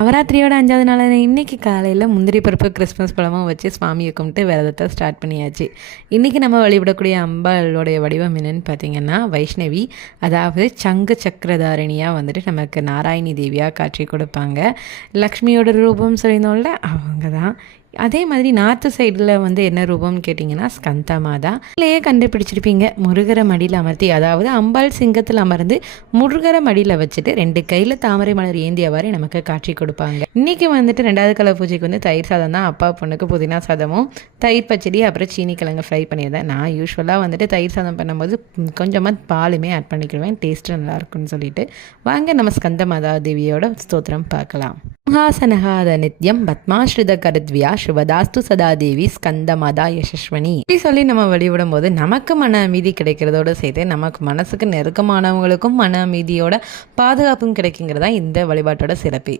நவராத்திரியோட 5வது நாளான இன்றைக்கி காலையில் முந்திரி பருப்பு கிறிஸ்மஸ் பழமும் வச்சு சுவாமியை கும்பிட்டு விரதத்தை ஸ்டார்ட் பண்ணியாச்சு. இன்றைக்கி நம்ம வழிபடக்கூடிய அம்பாளுடைய வடிவம் என்னென்னு பார்த்திங்கன்னா வைஷ்ணவி, அதாவது சங்கு சக்கரதாரிணியாக வந்துட்டு நமக்கு நாராயணி தேவியாக காட்சி கொடுப்பாங்க. லக்ஷ்மியோட ரூபம் சொல்லியிருந்தோம்ல, அவங்க தான். அதே மாதிரி நார்த்து சைடில் வந்து என்ன ரூபம்னு கேட்டிங்கன்னா ஸ்கந்த மாதா. இல்லையே கண்டுபிடிச்சிருப்பீங்க, முருகரை மடியில் அமர்த்தி, அதாவது அம்பாள் சிங்கத்தில் அமர்ந்து முருகரை மடியில் வச்சுட்டு 2 கையில் தாமரை மலர் ஏந்தியவாறு நமக்கு காட்சி கொடுப்பாங்க. இன்றைக்கி வந்துட்டு 2வது கலை பூஜைக்கு வந்து தயிர் சாதம் தான். அப்பா பொண்ணுக்கு புதினா சாதமும் தயிர் பச்சடி அப்புறம் சீனி கிழங்கு ஃப்ரை பண்ணியிருந்தேன். நான் யூஸ்வலாக வந்துட்டு தயிர் சாதம் பண்ணும்போது கொஞ்சமாக பாலுமே ஆட் பண்ணிக்கிடுவேன், டேஸ்ட்டு நல்லாயிருக்குன்னு சொல்லிட்டு. வாங்க நம்ம ஸ்கந்த மாதா தேவியோட ஸ்தோத்திரம் பார்க்கலாம். சிம்ஹாசனகாத நித்யம் பத்மாஸ்ருத கருத்வியா சுபதாஸ்து சதாதேவி ஸ்கந்தமாதா யசஸ்வனி இப்படி சொல்லி நம்ம வழிபடும் போது நமக்கு மன அமைதி கிடைக்கிறதோடு சேர்த்து நமக்கு மனசுக்கு நெருக்கமானவங்களுக்கும் மன அமைதியோட பாதுகாப்பும் கிடைக்குங்கிறதா இந்த வழிபாட்டோட சிறப்பு.